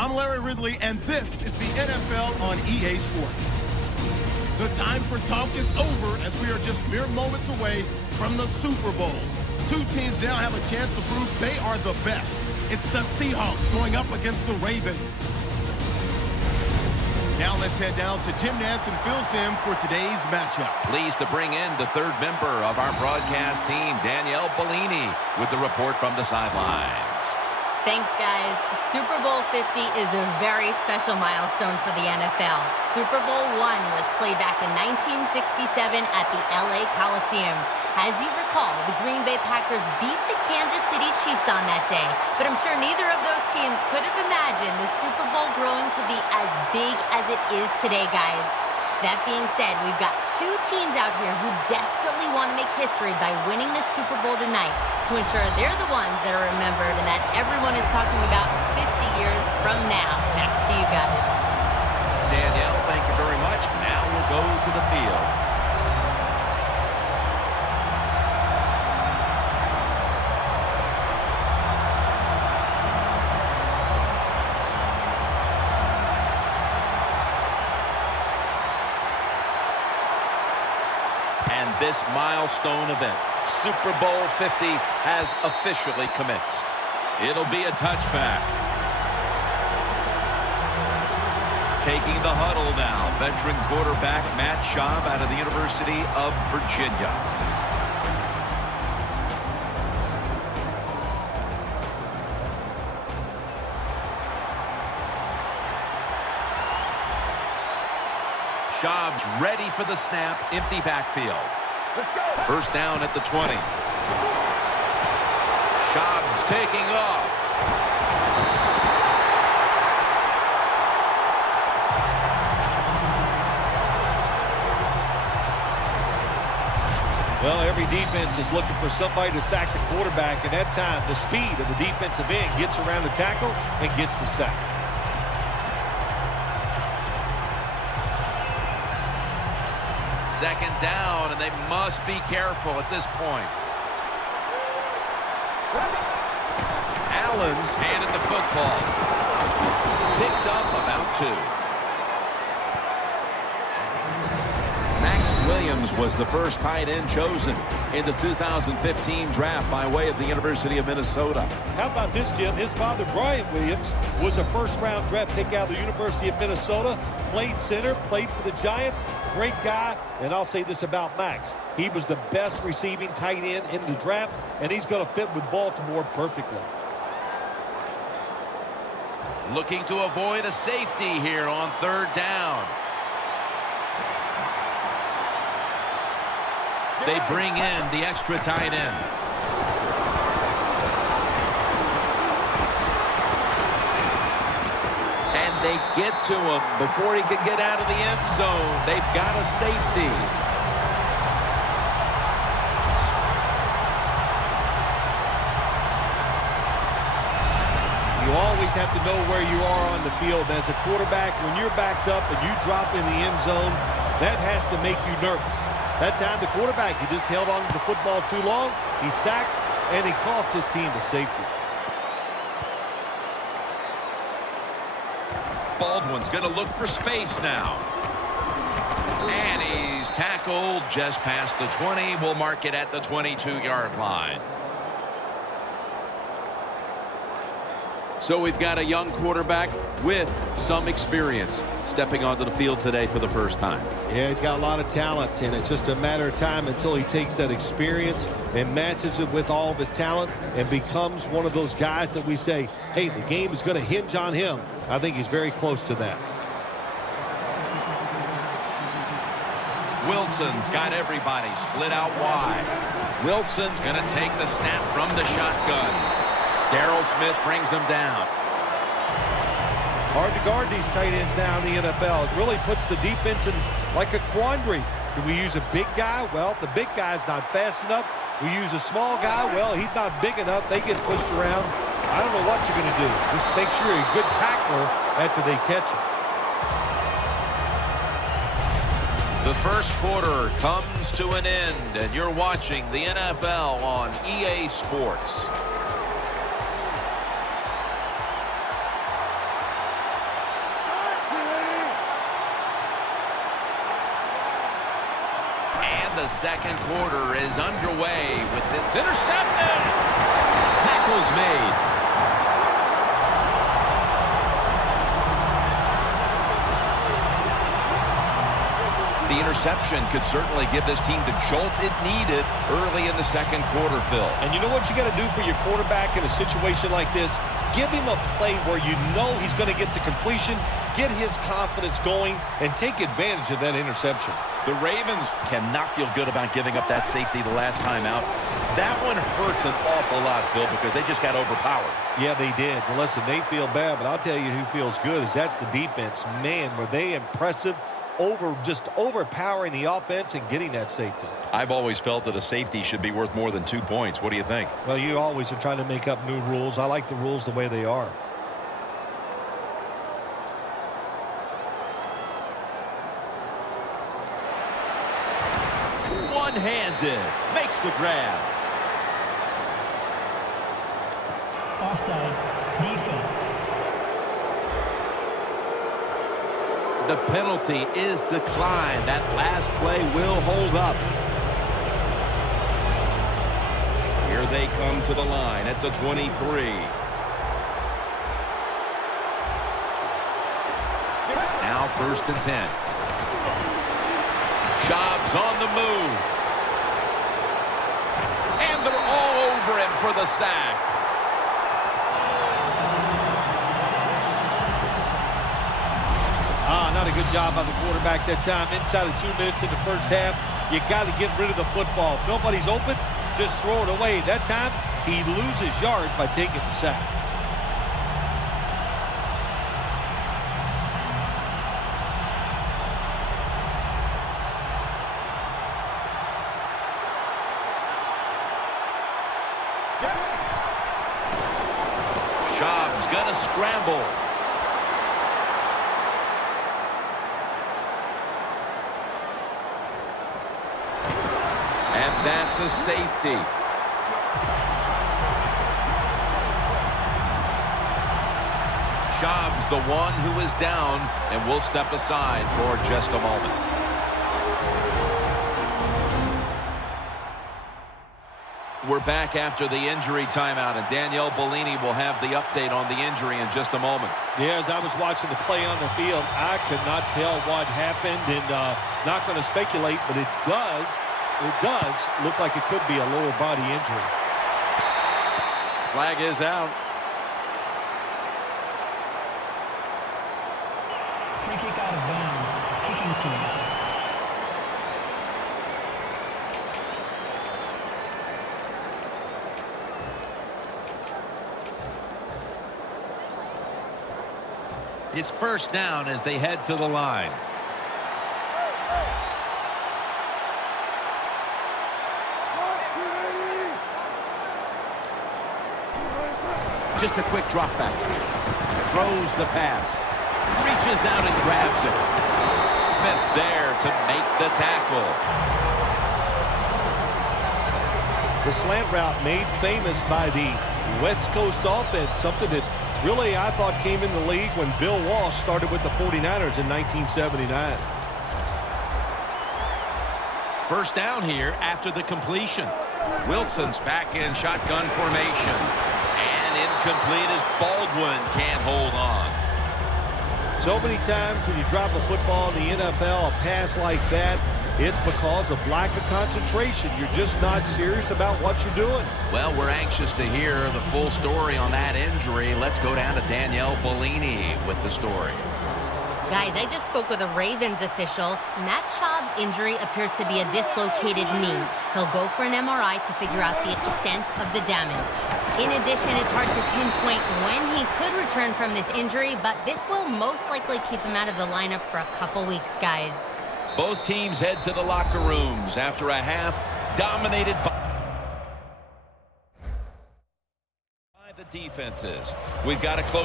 I'm Larry Ridley, and this is the NFL on EA Sports. The time for talk is over as we are just mere moments away from the Super Bowl. Two teams now have a chance to prove they are the best. It's the Seahawks going up against the Ravens. Now let's head down to Jim Nantz and Phil Simms for today's matchup. Pleased to bring in the third member of our broadcast team, Danielle Bellini, with the report from the sidelines. Thanks, guys. Super Bowl 50 is a very special milestone for the NFL. Super Bowl I was played back in 1967 at the LA Coliseum. As you recall, the Green Bay Packers beat the Kansas City Chiefs on that day. But I'm sure neither of those teams could have imagined the Super Bowl growing to be as big as it is today, guys. That being said, we've got two teams out here who desperately want to make history by winning the Super Bowl tonight to ensure they're the ones that are remembered and that everyone is talking about 50 years from now. Back to you guys. Danielle, thank you very much. Now we'll go to the field. And this milestone event, Super Bowl 50, has officially commenced. It'll be a touchback. Taking the huddle now, veteran quarterback Matt Schaub out of the University of Virginia. Schaub's ready for the snap, empty backfield. Let's go. First down at the 20. Schaub's taking off. Well, every defense is looking for somebody to sack the quarterback, and that time the speed of the defensive end gets around the tackle and gets the sack. Second down, and they must be careful at this point. Allen's handed the football. Picks up about 2. Max Williams was the first tight end chosen in the 2015 draft by way of the University of Minnesota. How about this, Jim? His father, Brian Williams, was a first-round draft pick out of the University of Minnesota, played center, played for the Giants. Great guy, and I'll say this about Max. He was the best receiving tight end in the draft, and he's going to fit with Baltimore perfectly. Looking to avoid a safety here on third down. They bring in the extra tight end. And they get to him before he can get out of the end zone. They've got a safety. You always have to know where you are on the field. As a quarterback, when you're backed up and you drop in the end zone, that has to make you nervous. That time, the quarterback, he just held on to the football too long. He sacked, and he cost his team a safety. Baldwin's going to look for space now. And he's tackled just past the 20. We'll mark it at the 22-yard line. So we've got a young quarterback with some experience stepping onto the field today for the first time. Yeah, he's got a lot of talent, and it's just a matter of time until he takes that experience and matches it with all of his talent and becomes one of those guys that we say, hey, the game is going to hinge on him. I think he's very close to that. Wilson's got everybody split out wide. Wilson's going to take the snap from the shotgun. Darrell Smith brings him down. Hard to guard these tight ends now in the NFL. It really puts the defense in like a quandary. Do we use a big guy? Well, if the big guy's not fast enough. We use a small guy. Well, he's not big enough. They get pushed around. I don't know what you're going to do. Just make sure you're a good tackler after they catch him. The first quarter comes to an end, and you're watching the NFL on EA Sports. And the second quarter is underway with this intercepted. Tackles made. The interception could certainly give this team the jolt it needed early in the second quarter, Phil. And you know what you got to do for your quarterback in a situation like this? Give him a play where you know he's going to get to completion, get his confidence going, and take advantage of that interception. The Ravens cannot feel good about giving up that safety the last time out. That one hurts an awful lot, Phil, because they just got overpowered. Yeah, they did. Well, listen, they feel bad, but I'll tell you who feels good is that's the defense. Man, were they impressive. Just overpowering the offense and getting that safety. I've always felt that a safety should be worth more than 2 points. What do you think? Well, you always are trying to make up new rules. I like the rules the way they are. One-handed, makes the grab. Offside, defense. The penalty is declined. That last play will hold up. Here they come to the line at the 23. Now 1st and 10. Schaub's on the move. And they're all over him for the sack. Not a good job by the quarterback that time. Inside of 2 minutes in the first half, you got to get rid of the football. If nobody's open, just throw it away. That time, he loses yards by taking the sack. Schaub's gonna scramble. And that's a safety. Schaub's the one who is down, and we'll step aside for just a moment. We're back after the injury timeout, and Danielle Bellini will have the update on the injury in just a moment. Yeah, as I was watching the play on the field, I could not tell what happened, and not going to speculate, but it does look like it could be a lower body injury. Flag is out. Free kick out of bounds. Kicking team. It's 1st down as they head to the line. Just a quick drop back. Throws the pass. Reaches out and grabs it. Smith there to make the tackle. The slant route made famous by the West Coast offense, something that really I thought came in the league when Bill Walsh started with the 49ers in 1979. 1st down here after the completion. Wilson's back in shotgun formation. And incomplete as Baldwin can't hold on. So many times when you drop a football in the NFL, a pass like that, it's because of lack of concentration. You're just not serious about what you're doing. Well, we're anxious to hear the full story on that injury. Let's go down to Danielle Bellini with the story. Guys, I just spoke with a Ravens official. Matt Schaub's injury appears to be a dislocated knee. He'll go for an MRI to figure out the extent of the damage. In addition, it's hard to pinpoint when he could return from this injury, but this will most likely keep him out of the lineup for a couple weeks, guys. Both teams head to the locker rooms after a half dominated by the defenses. We've got a close